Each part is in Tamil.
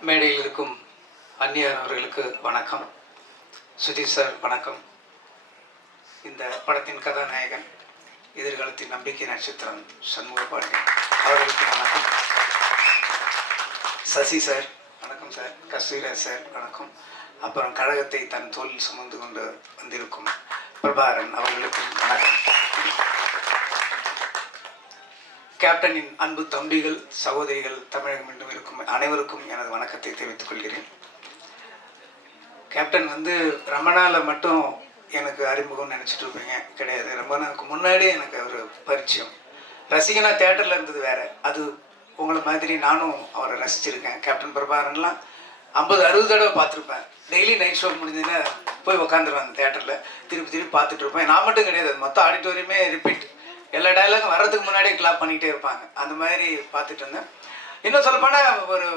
மேடையில் இருக்கும் அந்நியர் அவர்களுக்கு வணக்கம். சுதீப் சார் வணக்கம். இந்த படத்தின் கதாநாயகன் எதிர்காலத்தின் நம்பிக்கை நட்சத்திரம் சண்முக பாண்டியன். அவர்களுக்கு வணக்கம். சசி சார் வணக்கம் சார். கஸ்தூரிராஜ் சார் வணக்கம். அப்புறம் கழகத்தை தன் தோளில் சுமந்து கொண்டு வந்திருக்கும் பிரபாகரன் அவர்களுக்கும் வணக்கம். கேப்டனின் அன்பு தம்பிகள் சகோதரிகள் தமிழகம் மீண்டும் இருக்கும் அனைவருக்கும் எனது வணக்கத்தை தெரிவித்துக் கொள்கிறேன். கேப்டன் வந்து ரமணால மட்டும் எனக்கு அறிமுகம் நினச்சிட்டு இருப்பீங்க. கிடையாது. ரொம்ப நாளுக்கு முன்னாடி எனக்கு ஒரு பரிச்சயம். ரசிகனா தேட்டரில் இருந்தது வேற. அது உங்களை மாதிரி நானும் அவரை ரசிச்சிருக்கேன். கேப்டன் பிரபாகரன்லாம் ஐம்பது அறுபது தடவை பார்த்துருப்பேன். டெய்லி நைட் ஷோ முடிஞ்சதுன்னா போய் உக்காந்துருவேன் அந்த தேட்டரில் திருப்பி திருப்பி பார்த்துட்டு இருப்பேன். நான் மட்டும் கிடையாது. மொத்தம் ஆடிட்டோரியமே ரிப்பீட் எல்லா டைலாகும் வர்றதுக்கு முன்னாடியே கிளாப் பண்ணிகிட்டே இருப்பாங்க. அந்த மாதிரி பார்த்துட்டு இருந்தேன். இன்னும் சொல்லப்போனால் ஒரு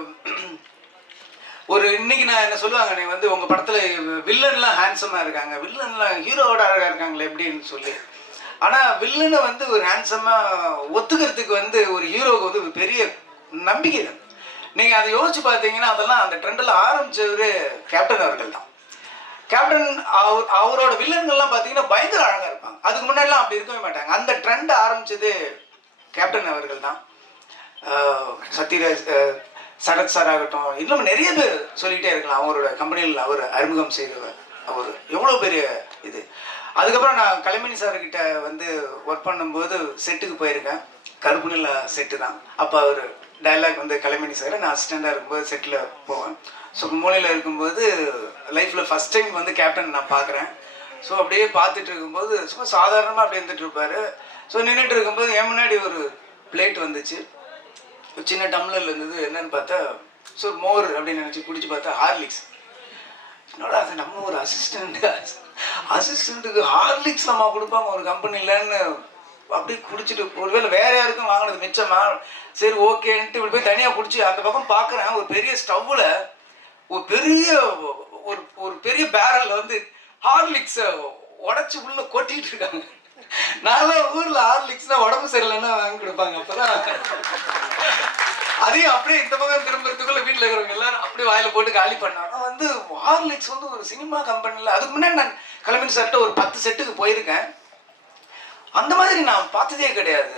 ஒரு இன்னைக்கு நான் என்ன சொல்லுவாங்க நீ வந்து உங்கள் படத்தில் வில்லன்லாம் ஹேண்ட்ஸமாக இருக்காங்க. வில்லன்லாம் ஹீரோவோட அழகாக இருக்காங்களே எப்படின்னு சொல்லி. ஆனால் வில்லனை வந்து ஒரு ஹேண்ட்ஸமாக ஒத்துக்கிறதுக்கு வந்து ஒரு ஹீரோவுக்கு வந்து பெரிய நம்பிக்கை தான். நீங்கள் அதை யோசிச்சு பார்த்தீங்கன்னா அதெல்லாம் அந்த ட்ரெண்டில் ஆரம்பிச்சவர் கேப்டன் அவர்கள் தான். கேப்டன் அவர் அவரோட வில்லன்கள்லாம் பார்த்தீங்கன்னா பயங்கர அழகாக இருப்பாங்க. அதுக்கு முன்னாடிலாம் அப்படி இருக்கவே மாட்டாங்க. அந்த ட்ரெண்ட் ஆரம்பிச்சது கேப்டன் அவர்கள் தான் சத்யராஜ் சரத் சார் ஆகட்டும் இன்னும் நிறைய பேர் சொல்லிகிட்டே இருக்கலாம். அவரோட கம்பெனியில் அவர் அறிமுகம் செய்தவர் அவர். எவ்வளோ பெரிய இது. அதுக்கப்புறம் நான் கலைமணி சார்கிட்ட வந்து ஒர்க் பண்ணும்போது செட்டுக்கு போயிருக்கேன். கருப்பு நில செட்டு தான். அப்போ அவர் டைலாக் வந்து கலைமணி சார் நான் அசிஸ்டண்ட்டாக இருக்கும்போது செட்டில் போவேன். ஸோ மூலையில் இருக்கும்போது லைஃப்பில் ஃபஸ்ட் டைம் வந்து கேப்டன் நான் பார்க்குறேன். ஸோ அப்படியே பார்த்துட்டு இருக்கும்போது சும்மா சாதாரணமாக அப்படியே இருந்துட்டு இருப்பார். ஸோ நின்றுட்டு இருக்கும்போது என் முன்னாடி ஒரு பிளேட் வந்துச்சு. ஒரு சின்ன டம்ளர்ல இருந்தது. என்னன்னு பார்த்தா ஸோ மோர் அப்படின்னு நினச்சி குடிச்சு பார்த்தா ஹார்லிக்ஸ் என்னோட அது நம்ம ஒரு அசிஸ்டண்ட் அசிஸ்டண்ட்டுக்கு ஹார்லிக்ஸ் நம்ம கொடுப்பாங்க. ஒரு கம்பெனிலன்னு அப்படியே குடிச்சிட்டு ஒருவேளை வேற யாருக்கும் வாங்கினது மிச்சமா? சரி ஓகேன்ட்டு இப்படி போய் தனியாக குடிச்சு அந்த பக்கம் பார்க்குறேன். ஒரு பெரிய ஸ்டவ்வில் ஒரு பெரிய ஒரு ஒரு பெரிய பேரல்ல வந்து ஹார்லிக்ஸை உடச்சி உள்ள கொட்டிட்டு இருக்காங்க. நான்லாம் ஊர்ல ஹார்லிக்ஸ்னா உடம்பு சரியில்லைன்னா வாங்கி கொடுப்பாங்க. அப்பதான் அதையும் அப்படியே இந்த பக்கம் திரும்புறதுக்குள்ள வீட்டில் இருக்கிறவங்க எல்லாரும் அப்படியே வாயில போட்டு காலி பண்ணாங்க. வந்து ஹார்லிக்ஸ் வந்து ஒரு சினிமா கம்பெனியில் அதுக்கு முன்னாடி நான் கிளம்பின் செட்டு ஒரு பத்து செட்டுக்கு போயிருக்கேன். அந்த மாதிரி நான் பார்த்ததே கிடையாது.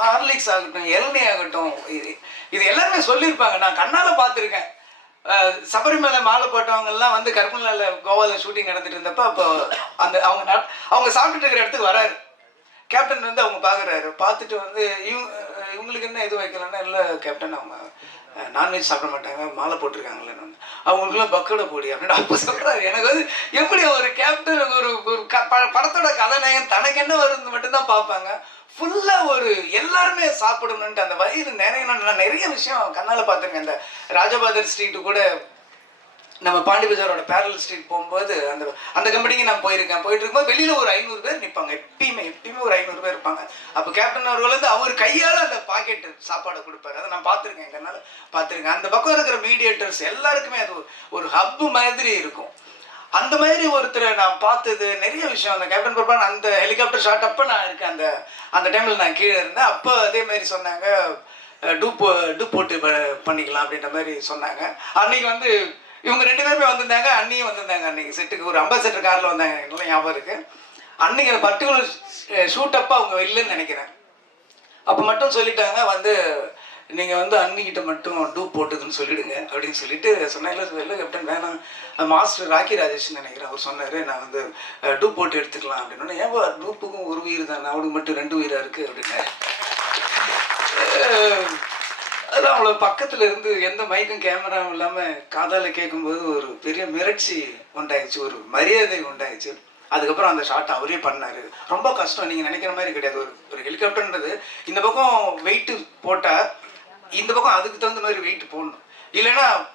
ஹார்லிக்ஸ் ஆகட்டும் எல்னி ஆகட்டும் இது இது எல்லாருமே சொல்லியிருப்பாங்க. நான் கண்ணால் பார்த்துருக்கேன். சபரிமலை மாலை போட்டவங்கெல்லாம் வந்து கருமலால கோவாவில் ஷூட்டிங் நடந்துட்டு இருந்தப்போ அப்போ அந்த அவங்க நட்- அவங்க சாப்பிட்டுட்டு இருக்கிற இடத்துக்கு வராரு. கேப்டன் வந்து அவங்க பார்க்குறாரு பார்த்துட்டு வந்து இவங்க இவங்களுக்கு என்ன இது வைக்கலன்னா இல்லை கேப்டன் அவங்க நான்வெஜ் சாப்பிட மாட்டாங்க மாலை போட்டிருக்காங்களே அவங்களுக்குலாம் பக்கோட போடி அப்படின்னு அப்போ சொல்கிறாரு எனக்கு வந்து எப்படி ஒரு கேப்டன் ஒரு ஒரு க ப- படத்தோட கதாநாயகன் தனக்கு என்ன வருது மட்டும்தான் பார்ப்பாங்க. ஃபுல்லாக ஒரு எல்லாருமே சாப்பிடணுன்ட்டு அந்த வயிறு நிறைய நான் நிறைய விஷயம் கண்ணால் பார்த்துருக்கேன். இந்த ராஜபாதர் ஸ்ட்ரீட்டு கூட நம்ம பாண்டி பஜாரோட பேரல் ஸ்ட்ரீட் போகும்போது அந்த அந்த கம்பெனிக்கு நான் போயிருக்கேன். போயிட்டு இருக்கும்போது வெளியில ஒரு ஐநூறு பேர் நிற்பாங்க எப்பயுமே எப்பயுமே ஒரு ஐநூறு பேர் இருப்பாங்க. அப்போ கேப்டன் அவர்கள் வந்து அவர் கையால் அந்த பாக்கெட் சாப்பாடை கொடுப்பாரு. அதை நான் பார்த்துருக்கேன். எங்கனால பார்த்துருக்கேன். அந்த பக்கம் இருக்கிற மீடியேட்டர்ஸ் எல்லாருக்குமே அது ஒரு- ஒரு ஹப்பு மாதிரி இருக்கும். அந்த மாதிரி ஒருத்தரை நான் பார்த்தது நிறைய விஷயம். அந்த கேப்டன் பிரபான் அந்த ஹெலிகாப்டர் ஷாட் அப்போ நான் இருக்கேன் அந்த அந்த டைமில் நான் கீழே இருந்தேன். அப்போ அதே மாதிரி சொன்னாங்க டூப் டூப் போட்டு ப- பண்ணிக்கலாம் அப்படின்ற மாதிரி சொன்னாங்க. அன்னைக்கு வந்து இவங்க ரெண்டு பேருமே வந்திருந்தாங்க அண்ணியும் வந்திருந்தாங்க அன்னைக்கு செட்டுக்கு ஒரு அம்பாசடர் காரில் வந்தாங்க. எனக்கு நல்லா ஞாபகம் இருக்கு. அன்னைக்கு அந்த பர்டிகுலர் ஷூட்டப்பாக அவங்க இல்லைன்னு நினைக்கிறேன். அப்போ மட்டும் சொல்லிட்டாங்க வந்து நீங்கள் வந்து அன்னிக்கிட்ட மட்டும் டூப் போட்டுதுன்னு சொல்லிடுங்க அப்படின்னு சொல்லிட்டு சொன்னேன். இல்லை கேப்டன் வேணாம். மாஸ்டர் ராக்கி ராஜேஷ்னு நினைக்கிறேன். அவர் சொன்னார் நான் வந்து டூப் போட்டு எடுத்துக்கலாம் அப்படின்னு ஏன் டூப்புக்கும் ஒரு உயிர் தான். அவனுக்கு மட்டும் ரெண்டு உயிராக இருக்குது அப்படின்னாரு. அஹ் அதான் அவ்வளோ பக்கத்தில் இருந்து எந்த மைக்கும் கேமராவும் இல்லாமல் காதால் கேட்கும்போது ஒரு பெரிய மிரட்சி உண்டாயிடுச்சு ஒரு மரியாதை உண்டாயிடுச்சு. அதுக்கப்புறம் அந்த ஷாட் அவரே பண்ணாரு. ரொம்ப கஷ்டம். நீங்கள் நினைக்கிற மாதிரி கிடையாது. ஒரு ஒரு ஹெலிகாப்டர்ன்றது இந்த பக்கம் வெயிட்டு போட்டால் இந்த பக்கம் அதுக்கு தகுந்த மாதிரி வெயிட் போடணும். இல்லைன்னா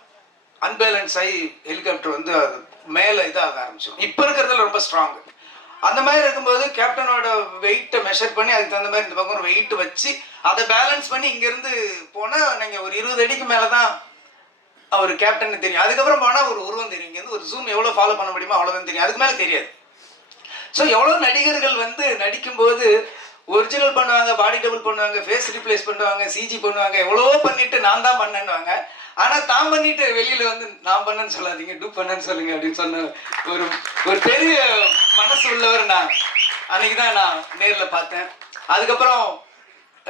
அன்பேலன்ஸ் ஆகி ஹெலிகாப்டர் வந்து அது மேலே இதாக ஆரம்பிச்சிடும் இப்போ இருக்கிறதுல ரொம்ப ஸ்ட்ராங் அந்த மாதிரி இருக்கும்போது கேப்டனோட வெயிட்டை மெஷர் பண்ணி அதுக்கு தகுந்த மாதிரி இந்த பக்கம் ஒரு வெயிட் வச்சு அதை பேலன்ஸ் பண்ணி இங்கேருந்து போனால் நீங்கள் ஒரு இருபது அடிக்கு மேலே தான் அவர் கேப்டன் தெரியும். அதுக்கப்புறம் போனால் ஒரு உருவம் தெரியும். இங்கேருந்து ஒரு ஜூம் எவ்வளோ ஃபாலோ பண்ண முடியுமோ அவ்வளோதான் தெரியும். அதுக்கு மேலே தெரியாது. ஸோ எவ்வளோ நடிகர்கள் வந்து நடிக்கும்போது ஒரிஜினல் பண்ணுவாங்க பாடி டபுள் பண்ணுவாங்க ஃபேஸ் ரிப்ளேஸ் பண்ணுவாங்க சிஜி பண்ணுவாங்க எவ்வளவோ பண்ணிட்டு நான் தான் பண்ணேன்னுவாங்க. ஆனா தான் பண்ணிட்டு வெளியில வந்து நான் பண்ணேன்னு சொல்லாதீங்க டூ பண்ணேன்னு சொல்லுங்க அப்படின்னு சொன்ன ஒரு ஒரு பெரிய மனசு உள்ளவர் நான். அன்னைக்கு தான் நான் நேர்ல பார்த்தேன். அதுக்கப்புறம்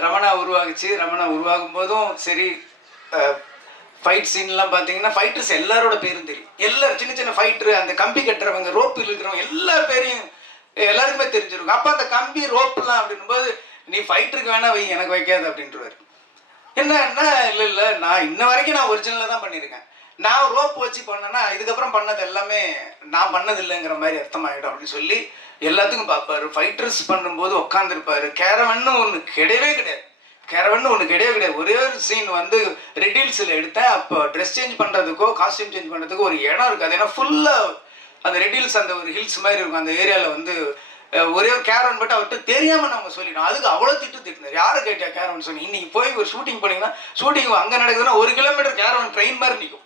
ரமணா உருவாகுச்சு. ரமணா உருவாகும் போதும் சரி ஃபைட் சீன்லாம் பார்த்தீங்கன்னா ஃபைட்டர்ஸ் எல்லாரோட பேரும் தெரியும். எல்லாரும் சின்ன சின்ன ஃபைட்டரு அந்த கம்பி கட்டுறவங்க ரோப்பு இருக்கிறவங்க எல்லா பேரையும் எல்லாருக்குமே தெரிஞ்சிருக்கும். அப்போ அந்த கம்பி ரோப்புலாம் அப்படின்னும் போது நீ ஃபைட்டருக்கு வேணா வை எனக்கு வைக்காது அப்படின்றவர். என்னன்னா இல்லை இல்லை. நான் இன்ன வரைக்கும் நான் ஒரிஜினலாக தான் பண்ணியிருக்கேன். நான் ரோப் வச்சு பண்ணேன்னா இதுக்கப்புறம் பண்ணது எல்லாமே நான் பண்ணது இல்லைங்கிற மாதிரி அர்த்தமாயிடும் அப்படின்னு சொல்லி எல்லாத்துக்கும் பார்ப்பாரு. ஃபைட்டர்ஸ் பண்ணும்போது உட்காந்துருப்பாரு கேரவன்னு ஒன்று கிடையவே கிடையாது. கேரவன் ஒன்று கிடையவே கிடையாது. ஒரே ஒரு சீன் வந்து ரெடில்ஸில் எடுத்தேன். அப்போ ட்ரெஸ் சேஞ்ச் பண்ணுறதுக்கோ காஸ்டியூம் சேஞ்ச் பண்ணுறதுக்கோ ஒரு இடம் இருக்காது. ஏன்னா ஃபுல்லாக அந்த ரெடில்ஸ் அந்த ஒரு ஹில்ஸ் மாதிரி இருக்கும். அந்த ஏரியாவில் வந்து ஒரே ஒரு கேரவன் மட்டும் அவர்கிட்ட தெரியாமல் நம்ம சொல்லிடும் அதுக்கு அவ்வளோ திட்டு திட்டினார். யாரை கேட்டியா கேரவன் சொன்னி இன்னைக்கு போய் ஒரு ஷூட்டிங் போனீங்கன்னா ஷூட்டிங் அங்கே நடக்குதுன்னா ஒரு கிலோமீட்டர் கேரவன் ட்ரெயின் மாதிரி நிற்கும்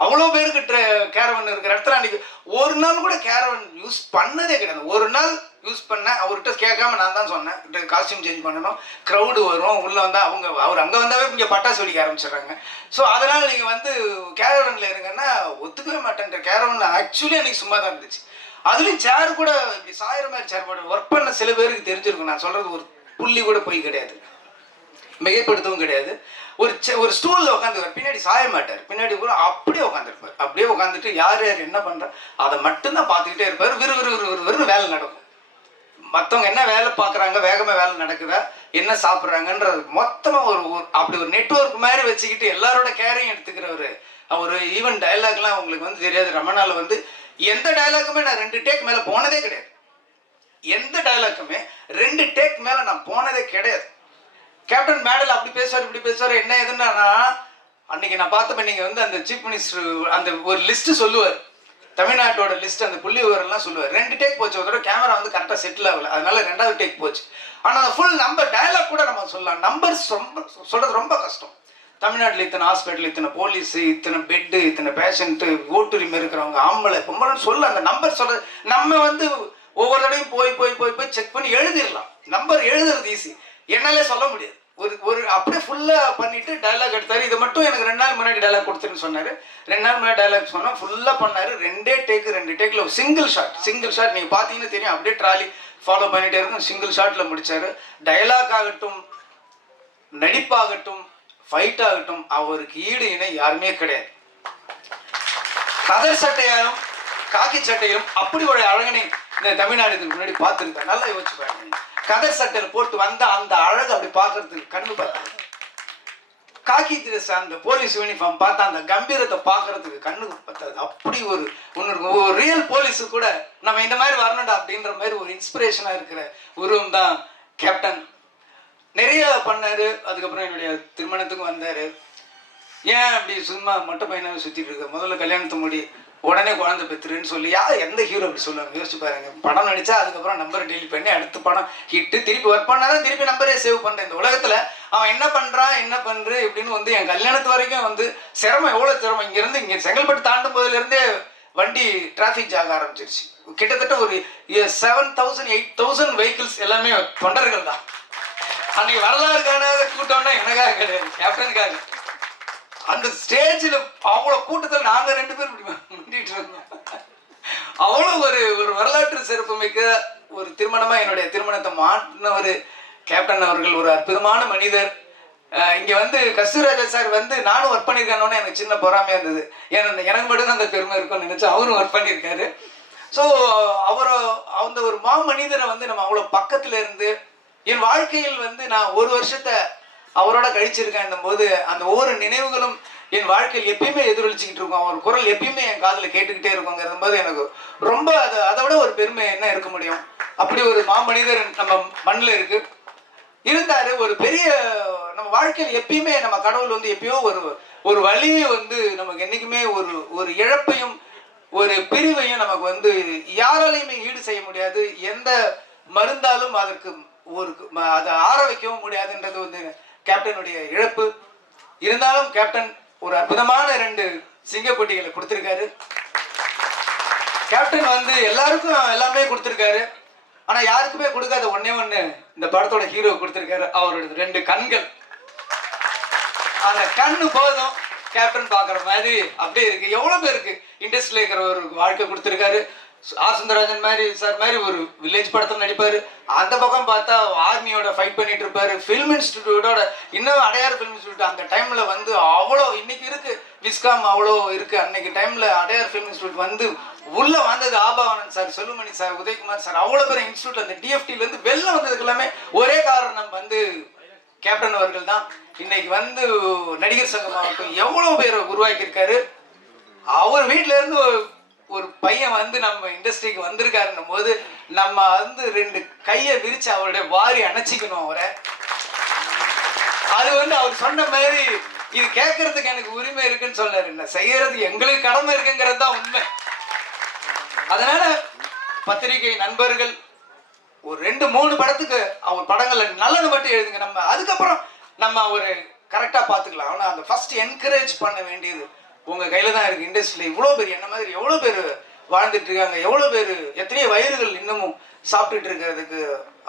அவ்வளோ பேருக்கு ட்ர- கேரவன் இருக்கிற இடத்துல அன்னைக்கு ஒரு நாள் கூட கேரவன் யூஸ் பண்ணதே கிடையாது. ஒரு நாள் யூஸ் பண்ணேன் அவர்கிட்ட கேட்காம நான் தான் சொன்னேன். காஸ்டியூம் சேஞ்ச் பண்ணணும். க்ரௌடு வரும். உள்ளே வந்தால் அவங்க அவர் அங்கே வந்தாவே இங்கே பட்டாசு வெடிக்க ஆரம்பிச்சிடுறாங்க. ஸோ அதனால் நீங்கள் வந்து கேரவனில் இருங்கன்னா ஒத்துக்கவே மாட்டேன்ற. கேரவன் ஆக்சுவலி அன்னைக்கு சும்மா தான் இருந்துச்சு. அதுலேயும் சேர் கூட இப்படி சாயிர மாதிரி சேர் போட்டு ஒர்க் பண்ண சில பேருக்கு தெரிஞ்சிருக்கும். நான் சொல்கிறது ஒரு புள்ளி கூட போய் கிடையாது. மிகைப்படுத்தவும் கிடையாது. ஒரு ஒரு ஸ்டூலில் உட்காந்துருவார் பின்னாடி சாய மாட்டார். பின்னாடி கூட அப்படியே உட்காந்துருப்பார் அப்படியே உட்காந்துட்டு யார் யார் என்ன பண்ணுறா அதை மட்டும்தான் பார்த்துக்கிட்டே இருப்பார். விறு விறு விறு விறு விறுன்னு வேலை நடக்கும். மற்றவங்க என்ன வேலை பார்க்குறாங்க வேகமாக வேலை நடக்குதா என்ன சாப்பிட்றாங்கன்றது மொத்தமாக ஒரு ஒரு அப்படி ஒரு நெட்வொர்க் மாதிரி வச்சுக்கிட்டு எல்லாரோட கேரையும் எடுத்துக்கிறவர். அவர் ஈவன் டயலாக்லாம் உங்களுக்கு வந்து தெரியாது. ரமணால வந்து எந்த டயலாக்குமே நான் ரெண்டு டேக் மேலே போனதே கிடையாது. எந்த டயலாக்குமே ரெண்டு டேக் மேலே நான் போனதே கிடையாது. கேப்டன் மேடல் அப்படி பேசுவார் இப்படி பேசுவார் என்ன எதுன்னா அன்னைக்கு நான் பார்த்தப்ப நீங்கள் வந்து அந்த சீஃப் மினிஸ்டர் அந்த ஒரு லிஸ்ட்டு சொல்லுவார். தமிழ்நாட்டோட லிஸ்ட் அந்த புள்ளி விவரம்லாம் சொல்லுவார். ரெண்டு டேக் போச்சு ஒரு தடவை கேமரா வந்து கரெக்டாக செட்டில் ஆகல. அதனால ரெண்டாவது டேக் போச்சு. ஆனால் ஃபுல் நம்பர் டயலாக் கூட நம்ம சொல்லலாம். நம்பர்ஸ் ரொம்ப சொல்கிறது ரொம்ப கஷ்டம். தமிழ்நாட்டில் இத்தனை ஹாஸ்பிட்டல் இத்தனை போலீஸு இத்தனை பெட்டு இத்தனை பேஷண்ட்டு ஓட்டுரிமை இருக்கிறவங்க ஆம்பளை பொம்பளைன்னு சொல்ல அந்த நம்பர் சொல்ல நம்ம வந்து ஒவ்வொரு தடையும் போய் போய் போய் போய் செக் பண்ணி எழுதிடலாம். நம்பர் எழுதுறது ஈஸி என்னாலே சொல்ல முடியாது. ஒரு ஒரு அப்படியே ஃபுல்லாக பண்ணிட்டு டயலாக் எடுத்தார். இதை மட்டும் எனக்கு ரெண்டு நாள் முன்னாடி டயலாக் கொடுத்துருன்னு சொன்னார். ரெண்டு நாள் முன்னாடி டயலாக் சொன்னால் ஃபுல்லாக பண்ணார். ரெண்டே டேக்கு ரெண்டு டேக்கில் சிங்கிள் ஷாட் சிங்கிள் ஷாட் நீங்கள் பார்த்தீங்கன்னா தெரியும். அப்படியே ட்ராலி ஃபாலோ பண்ணிகிட்டே இருக்கும். சிங்கிள் ஷாட்டில் முடித்தார் டைலாக் ஆகட்டும் நடிப்பாகட்டும் ஃபைட் ஆகட்டும் அவருக்கு ஈடு இணை யாருமே கிடையாது. கதர் சட்டையாலும் காக்கி சட்டையிலும் அப்படி ஒரு அழகனை இந்த தமிழ்நாடு இதுக்கு முன்னாடி பார்த்துருக்கேன் நல்லா யோசிச்சு பாருங்க. கதர் சட்டையில் போட்டு வந்த அந்த அழகு அப்படி பார்க்கறதுக்கு கண்ணு பார்த்தாங்க காக்கி ட்ரெஸ் அந்த போலீஸ் யூனிஃபார்ம் பார்த்தா அந்த கம்பீரத்தை பார்க்கறதுக்கு கண்ணுக்கு பத்தாது. அப்படி ஒரு ஒன்று இருக்கும் ஒரு ரியல் போலீஸு கூட நம்ம இந்த மாதிரி வரணும்டா அப்படின்ற மாதிரி ஒரு இன்ஸ்பிரேஷனாக இருக்கிற உருவம் தான் கேப்டன் நிறைய பண்ணாரு. அதுக்கப்புறம் என்னுடைய திருமணத்துக்கும் வந்தார். ஏன் அப்படி சும்மா மொட்டை பையனாக சுற்றிட்டு இருக்க? முதல்ல கல்யாணத்தை முடி உடனே குழந்தை பெற்றுன்னு சொல்லி யார் எந்த ஹீரோ அப்படி சொல்லுவாங்க? யோசிச்சு பாருங்க. படம் நடிச்சா அதுக்கப்புறம் நம்பரை டெலிட் பண்ணி அடுத்த படம் ஹிட்டு திருப்பி ஒர்க் பண்ணாதான் திருப்பி நம்பரே சேவ் பண்ணுறேன் இந்த உலகத்தில் அவன் என்ன பண்ணுறான் என்ன பண்ணுற இப்படின்னு வந்து என் கல்யாணத்து வரைக்கும் வந்து சிரமம் எவ்வளோ சிரமம்? இங்கேருந்து இங்கே செங்கல்பட்டு தாண்டும் போதுலேருந்தே வண்டி டிராஃபிக் ஜாக ஆரம்பிச்சிருச்சு. கிட்டத்தட்ட ஒரு seven thousand eight thousand vehicles எல்லாமே தொண்டர்கள் தான். அன்னைக்கு வரலாறு காணாத கூட்டம்னா எனக்காக கிடையாது கேப்டனுக்காக. அந்த ஸ்டேஜில் அவ்வளோ கூட்டத்தில் நாங்கள் ரெண்டு பேரும் இப்படி முந்திட்டு இருந்தோம். அவ்வளோ ஒரு ஒரு வரலாற்று சிறப்புமிக்க ஒரு திருமணமாக என்னுடைய திருமணத்தை மாற்றினவர் கேப்டன் அவர்கள் ஒரு அற்புதமான மனிதர். இங்கே வந்து கஸ்தூராஜா சார் வந்து நானும் ஒர்க் பண்ணியிருக்கேன்னு எனக்கு சின்ன பொறாமையாக இருந்தது. ஏன்னா எனக்கு மட்டும் அந்த பெருமை இருக்கும்னு நினச்சி அவரும் ஒர்க் பண்ணியிருக்காரு. ஸோ அவரை அந்த ஒரு மா மனிதரை வந்து நம்ம அவ்வளோ பக்கத்துல இருந்து என் வாழ்க்கையில் வந்து நான் ஒரு வருஷத்தை அவரோட கழிச்சிருக்கேன் போது அந்த ஒவ்வொரு நினைவுகளும் என் வாழ்க்கையில் எப்பயுமே எதிரொலிச்சுக்கிட்டு இருக்கும். அவர் குரல் எப்பயுமே என் காதில் கேட்டுக்கிட்டே இருக்குங்கிறது போது எனக்கு ரொம்ப அது அதை விட ஒரு பெருமை என்ன இருக்க முடியும்? அப்படி ஒரு மாமனிதர் நம்ம மண்ணில் இருக்கு. இருந்தாரு ஒரு பெரிய நம்ம வாழ்க்கையில் எப்பயுமே நம்ம கடவுள் வந்து எப்பயோ ஒரு ஒரு வழியை வந்து நமக்கு என்றைக்குமே ஒரு ஒரு இழப்பையும் ஒரு பிரிவையும் நமக்கு வந்து யாராலையுமே ஈடு செய்ய முடியாது. எந்த மருந்தாலும் அதற்கு ஒரு அதை ஆற வைக்கவும் முடியாதுன்றது வந்து கேப்டனுடைய இழப்பு. இருந்தாலும் கேப்டன் ஒரு அற்புதமான ரெண்டு சிங்கக்குட்டிகளை கொடுத்துருக்காரு. கேப்டன் வந்து எல்லாருக்கும் எல்லாமே கொடுத்துருக்காரு. ஆனா யாருக்குமே கொடுக்காத ஒன்னே ஒண்ணு இந்த படத்தோட ஹீரோ கொடுத்துருக்காரு. அவரோட ரெண்டு கண்கள். அந்த கண்ணு போதும் கேப்டன் பார்க்குற மாதிரி அப்படியே இருக்கு. எவ்வளோ பேருக்கு இண்டஸ்ட்ரியில் இருக்கிற ஒரு வாழ்க்கை கொடுத்துருக்காரு. ஆர் சுந்தரராஜன் மாதிரி சார் மாதிரி ஒரு வில்லேஜ் படத்தில் நடிப்பார். அந்த பக்கம் பார்த்தா ஆர்மியோட ஃபைட் பண்ணிட்டு இருப்பாரு ஃபிலிம் இன்ஸ்டிடியூட்டோட இன்னும் அடையார் ஃபிலிம் இன்ஸ்டியூட் அந்த டைமில் வந்து அவ்வளோ இன்னைக்கு இருக்கு. விஸ்காம் அவ்வளோ இருக்கு. அன்னைக்கு டைமில் அடையார் ஃபிலிம் இன்ஸ்டியூட் வந்து உள்ள வந்தது Aabavanan sir Sellumani sir Udhayakumar sir. அவ்வளோ பெரிய இன்ஸ்டியூட் அந்த டிஎஃப்டிலேருந்து வெளில வந்ததுக்கு எல்லாமே ஒரே காரணம் வந்து கேப்டன் அவர்கள் தான். இன்னைக்கு வந்து நடிகர் சங்கம் ஆகட்டும் எவ்வளோ பேர் உருவாக்கியிருக்காரு. அவர் வீட்டிலேருந்து இருந்து ஒரு- பையன் வந்து நம்ம இண்டஸ்ட்ரிக்கு வந்திருக்காருன்னும் போது நம்ம வந்து ரெண்டு கையை விரிச்சு அவருடைய வாரி அணைச்சிக்கணும் அவரை. அது வந்து அவர் சொன்ன மாதிரி இது கேட்கறதுக்கு எனக்கு உரிமை இருக்குன்னு சொல்லாரு என்ன செய்யறதுக்கு எங்களுக்கு கடமை இருக்குங்கிறது தான் உண்மை. அதனால பத்திரிகை நண்பர்கள் ஒரு ரெண்டு மூணு படத்துக்கு அவர் படங்கள்ல நல்லது மட்டும் எழுதுங்க. நம்ம அதுக்கப்புறம் நம்ம ஒரு கரெக்டாக பார்த்துக்கலாம். ஆனால் அந்த ஃபர்ஸ்ட் என்கரேஜ் பண்ண வேண்டியது உங்கள் கையில் தான் இருக்குது இண்டஸ்ட்ரியில் இவ்வளோ பேர் என்ன மாதிரி எவ்வளோ பேர் வாழ்ந்துட்டு இருக்காங்க? எவ்வளோ பேர் எத்தனையோ வயிறுகள் இன்னமும் சாப்பிட்டுட்டு இருக்கிறதுக்கு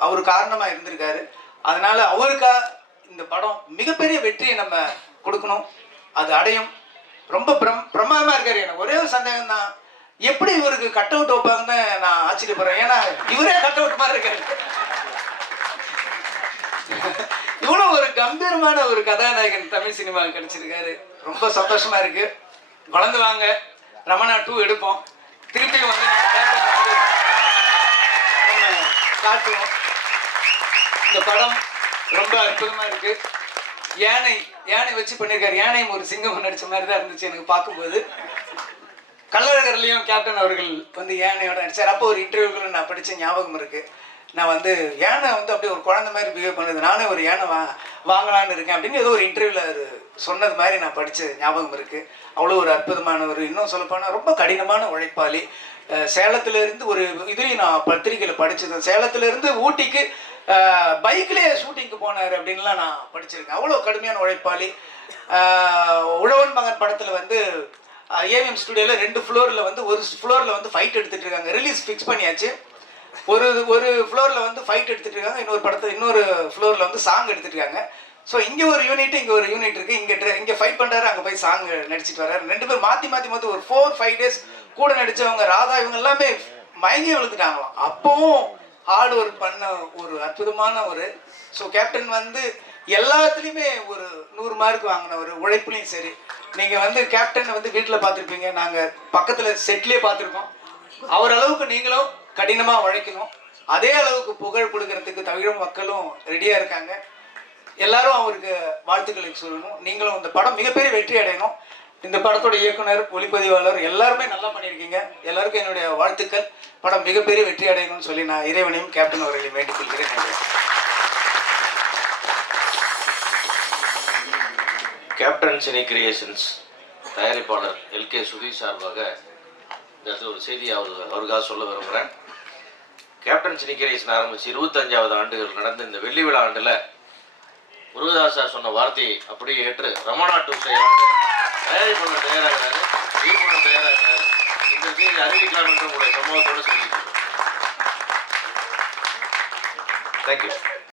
அவர் காரணமாக இருந்திருக்காரு. அதனால அவருக்கா இந்த படம் மிகப்பெரிய வெற்றியை நம்ம கொடுக்கணும். அது அடையும். ரொம்ப பிரம் பிரமாதமாக இருக்காரு எனக்கு. ஒரே ஒரு சந்தேகம் தான் எப்படி இவருக்கு கட் அவுட் வைப்பாங்கன்னு நான் ஆச்சரியப்படுறேன். ஏன்னா இவரே கட் அவுட் மாதிரி இருக்காரு. இவ்வளோ ஒரு கம்பீரமான ஒரு கதாநாயகன் தமிழ் சினிமா கிடைச்சிருக்காரு ரொம்ப சந்தோஷமா இருக்கு. வளர்ந்து வாங்க. ரமணா டூ எடுப்போம். திருப்பி வந்து வந்து காட்டுவோம். இந்த படம் ரொம்ப அற்புதமாக இருக்கு. யானை யானை வச்சு பண்ணியிருக்காரு யானையும் ஒரு சிங்கம் நடிச்ச மாதிரி தான் இருந்துச்சு எனக்கு பார்க்கும்போது. கள்ளழகர்லேயும் கேப்டன் அவர்கள் வந்து யானையோட நடிச்சார். அப்போ ஒரு இன்டர்வியூக்குள்ள நான் படித்த ஞாபகம் இருக்கு. நான் வந்து யானை வந்து அப்படியே ஒரு குழந்தை மாதிரி பிஹேவ் பண்ணுது. நானே ஒரு யானை வா வாங்கலான்னு இருக்கேன் அப்படின்னு ஏதோ ஒரு இன்டர்வியூவில் அது சொன்னது மாதிரி நான் படித்த ஞாபகம் இருக்குது அவ்வளோ ஒரு அற்புதமானவர் இன்னும் சொல்லப்போனால் ரொம்ப கடினமான உழைப்பாளி. அஹ் இருந்து ஒரு இதுலேயும் நான் பத்திரிக்கையில் படிச்சிருந்தேன் சேலத்துல இருந்து ஊட்டிக்கு பைக்லேயே ஷூட்டிங்க்கு போனார் அப்படின்லாம் நான் படிச்சிருக்கேன். அவ்வளோ கடுமையான உழைப்பாளி. உழவன் மகன் படத்தில் வந்து ஏவிஎம் ஸ்டுடியோவில் ரெண்டு ஃப்ளோரில் வந்து ஒரு ஃப்ளோரில் வந்து ஃபைட் எடுத்துகிட்டு இருக்காங்க. ரிலீஸ் ஃபிக்ஸ் பண்ணியாச்சு. ஒரு ஒரு ஃப்ளோரில் வந்து ஃபைட் எடுத்துகிட்டு இருக்காங்க இன்னொரு படத்தை இன்னொரு ஃப்ளோரில் வந்து சாங் எடுத்துகிட்டு இருக்காங்க ஸோ இங்கே ஒரு யூனிட் இங்கே ஒரு யூனிட் இருக்குது இங்கே இங்கே ஃபைட் பண்ணுறாரு அங்கே போய் சாங் நடிச்சிட்டு வர்றாரு. ரெண்டு பேர் மாற்றி மாற்றி மாற்றி ஒரு ஃபோர் ஃபைவ் டேஸ் கூட நடித்தவங்க ராதா இவங்க எல்லாமே மயங்கி விழுந்துட்டாங்களாம். அப்பவும் ஹார்ட் ஒர்க் பண்ண ஒரு அற்புதமான ஒரு ஸோ கேப்டன் வந்து எல்லாத்துலேயுமே ஒரு நூறு மார்க் வாங்கின ஒரு உழைப்புலையும் சரி. நீங்கள் வந்து கேப்டன் வந்து வீட்டில் பார்த்துருப்பீங்க. நாங்கள் பக்கத்தில் செட்லேயே பார்த்துருக்கோம். அவர் அளவுக்கு நீங்களும் கடினமாக உழைக்கணும். அதே அளவுக்கு புகழ் கொடுக்கறதுக்கு தமிழ் மக்களும் ரெடியாக இருக்காங்க. எல்லாரும் அவருக்கு வாழ்த்துக்களை சொல்லணும். நீங்களும் இந்த படம் மிகப்பெரிய வெற்றி அடையணும். இந்த படத்தோட இயக்குனர் ஒளிப்பதிவாளர் எல்லாருமே நல்லா பண்ணியிருக்கீங்க. எல்லாருக்கும் என்னுடைய வாழ்த்துக்கள். படம் மிகப்பெரிய வெற்றி அடையணும்னு சொல்லி நான் இறைவனையும் கேப்டன் அவர்களையும் வேண்டிக் கொள்கிறேன் கேப்டன் சினி கிரியேஷன்ஸ் தயாரிப்பாளர் எல்கே சுதீஷ் சார்பாக இந்த இடத்துல ஒரு செய்தி அவர் அவருக்காக சொல்ல விரும்புகிறேன். கேப்டன் சினிகரேசன் கிரியேஷன் ஆரம்பித்து இருபத்தஞ்சாவது ஆண்டுகள் நடந்த இந்த வெள்ளி விழா ஆண்டில் முருகதாசா சார் சொன்ன வார்த்தையை அப்படியே ஏற்று ரமணா டூ செய்யறாங்க தயாரிப்பாளர் தயாராகிறாரு இயக்குனர் தயாராகிறாரு. இந்த செய்தி அறிவிக்கலாம் என்று உங்களுடைய சமூகத்தோடு சொல்லியிருக்கிறோம். தேங்க்யூ